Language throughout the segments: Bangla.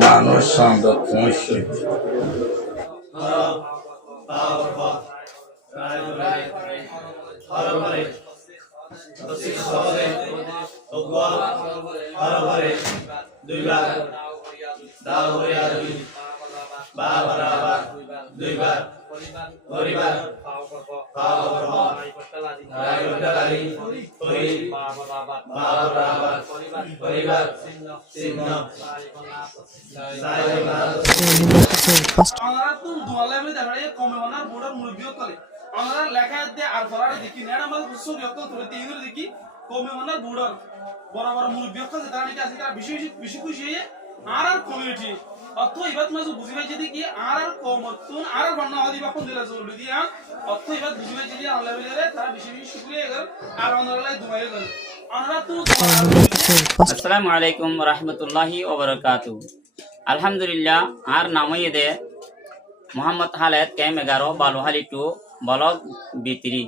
মানুষ সংরক্ষণ বড় বড় মুরব্বী তারা নাকি আছে তারা বেশি বেশি খুশি হয়ে আর কমিউনিটি অর্থ ইবাদ মাঝে বুঝি পাইছে দেখি আর কমতুন আর বন্যা আদি বাপন দিলা জরুরি দিয়া অর্থ ইবাদ বুঝি পাইছে দিয়া আল্লাহ বলে তারা বেশি বেশি শুকরিয়া গেল আর অনরালাই দুবাই গেল আমরা তো আসসালামু আলাইকুম ওয়া রাহমাতুল্লাহি ওয়া বারাকাতুহু আলহামদুলিল্লাহ আর নামই দে মোহাম্মদ হালেদ কেম 11 বালুহালি টু ব্লক বিত্রি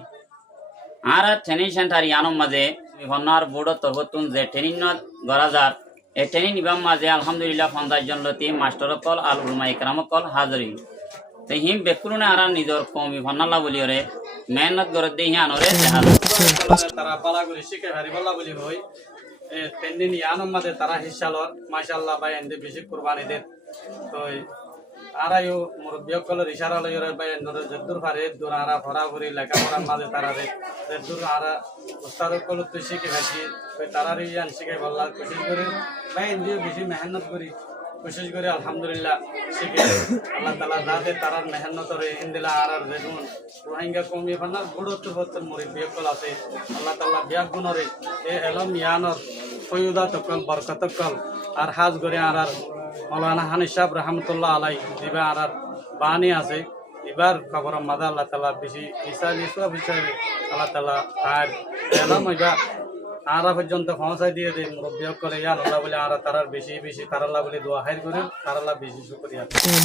আর ট্রেনিং সেন্টার ইয়ানোর মাঝে হনার বোর্ড তরফতুন যে ট্রেনিং গরাজার এই ট্রেনিং নিবাম মাঝে আলহামদুলিল্লাহ 50 জন লতি মাস্টার কল আল উলমা ইকরাম কল হাজরি তে হিম বেকুরনে আর নিজর কমি ভন্নাল্লা বলিওরে মেহনত করে দেই আনরে তারা পালাগুলি শিখে হারি বল্লা বলি হই ট্রেনিং ইয়ানোর মাঝে তারা হিসালর মাশাআল্লাহ ভাই এন্ড বেশি কুরবানি দেন তো আরায়ু মুরব্বী কলের ইশারা লইরে ভাই নরে জদ্দুর ফারে দূর আরা ভরা ভরি লেখাপড়ার মাঝে তারা রে জদ্দুর আরা উস্তাদ কল তো শিখে হাসি তো তারা রে ইয়ান শিখে বললা কোশিশ করে ভাই এন্ড বেশি মেহনত করি কোশিশ করে আলহামদুলিল্লাহ শিখে আল্লাহ তাআলা দাতে তারার মেহনত রে ইন্দিলা আরার দেখুন রোহিঙ্গা কমি বানার বড়ত্ব বত্তর মুরব্বী কল আছে আল্লাহ তাআলা বিয়া গুণরে এ এলম ইয়ানর ফয়ুদা তকল বরকত কল আর হাজ করে আরার মৌলানা হানিফ সাহেব রহমতুল্লাহ আলাই দিবা আর বাণী আছে এবার খবর মাদা আল্লাহ তালা বেশি হিসাবে আল্লাহ তালা আর এলাম এবার আরা পর্যন্ত পৌঁছাই দিয়ে দেয় মুরব্বী করে ইয়া আল্লাহ বলে আর তারার বেশি বেশি তারাল্লাহ বলে দোয়া হাইর করে তারাল্লাহ বেশি শুকরিয়া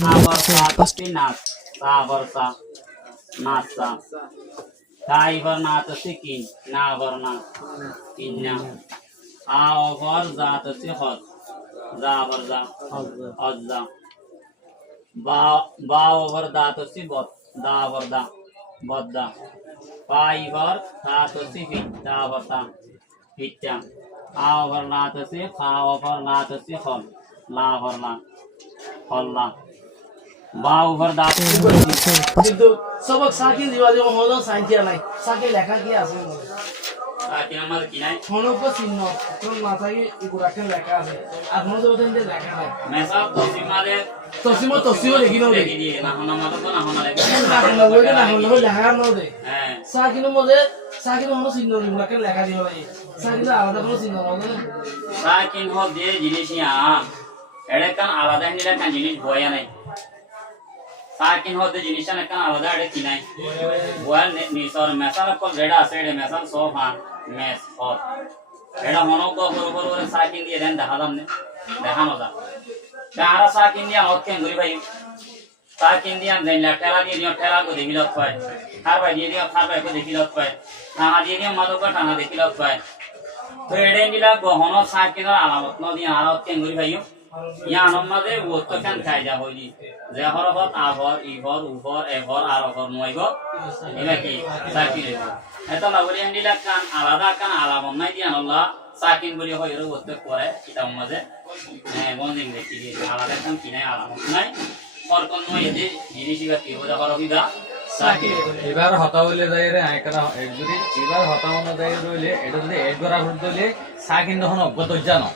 আবার সাতটি নাচ আবার নাচ তাইবার নাচ কি না আবার না কিনা আবার জাত আছে হজ যা আবার যা অজ্জা বা ওভার দাঁত হচ্ছে বদ দা আবার দা বদ্দা পাইবার দাঁত হচ্ছে ফিট দা আবার তা ফিটটা আ ওভার নাত হচ্ছে খা ওভার নাত হচ্ছে হল লা ওভার লা হল্লা বা ওভার দাঁত কিন্তু সবক সাকি দিবা যে হলো সাইন্টিয়া নাই সাকি লেখা কি আছে কি আমার কি নাই হনক চিহ্ন কোন মাথায় ইকুরাকে লেখা আছে আর হনক ওদের যে লেখা নাই মেসা তসিমো দেখি নাও দেখি দিয়ে না হনা মাতো তো না হনা লাগে না হলো লেখা নাও দে হ্যাঁ সাকিনো মধ্যে সাকিনো হলো চিহ্ন ইকুরাকে লেখা দিও ভাই সাকিনো আলাদা কোনো চিহ্ন নাও না সাকিন হ দিয়ে জিনিস ইয়া এড়ে কান আলাদা নিলে কান জিনিস বয়া নাই সাকিন হতে জিনিস না কান আলাদা এড়ে কি নাই বয়া নিসর মেসাল কল যেটা আছে এড়ে মেসাল সোফা মেস হত এটা মনক বরাবর সাকিন দিয়ে দেন দেখালাম নে দেখানো যা তারা সাকিন দিয়া হত কেন গরি ভাই সাকিন দিয়া দেন ঠেলা দিয়ে দিও ঠেলা কো দেখিলত পায় আর ভাই দিয়ে দিও থার ভাই কো দেখিলত পায় টানা দিয়ে দিও মাদক টানা দেখিলত পায় তো এড়ে নিলা গহন সাকিনের আলামত ন দিয়া আর হত কেন গরি ভাইও ইয়া নমাদে ওত কান খাই যা হইলি যে হরফত আভর ইভর উভর এভর আর অভর নয়গ এটা কি সাকিন এটা লাগলি আন্দিলা কান আলাদা কান আলামত নাই দিয়া আল্লাহ সাকিন বলি হয় এর ওত করে কিতাব মাঝে বন্দিং দেখি আলাদা কান কি নাই আলামত নাই ফরকন নয় যে জিনিসটা কি হয়ে হরফিদা সাকিন এবার হতা হইলে যায় রে আইকরা এক যদি এবার হতা মনে যায় রইলে এটা যদি এক গরা ভর দিলে সাকিন তখন অজ্ঞত জানো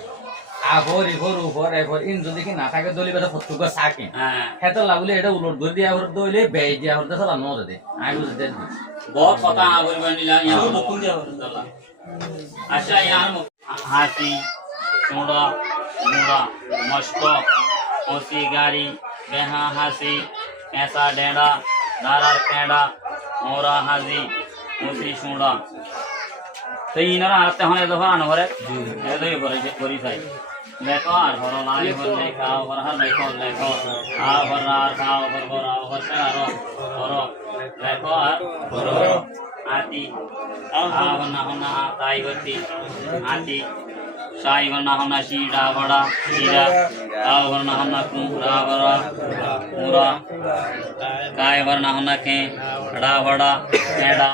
আভর ইভর উভর এভর ইন যদি কি না থাকে দলি বেটা ফটুকা সাকিন হেতা লাগলে এটা উলট ধরে দিয়া ভর দইলে বেই দিয়া ভর দেলা ন দে আই বুঝ দে বহুত হতা আভর বানিলা ইয়া বকুল দিয়া ভর দলা আচ্ছা ইয়ার হাসি সোড়া মুড়া মস্ত ওসি গাড়ি বেহা হাসি ऐसा डेड़ा नारार केड़ा मोरा हाजी मुसी सोड़ा तो इनारा आते होने तो हान भरे ये तो ये बड़ी साई देखो আর ভরো লাই ভর লেখা ভর হার লেখো লেখো আ ভর আর খাও ভর আ ভর কারো ভরো লেখো আর ভরো আতি আ হনা হনা তাই বতি আতি शाही वरना हमना शीरा बड़ा शीरा का वरना हमना कुमरा बड़ा पूरा काय वरना हमना के बड़ा बड़ा केड़ा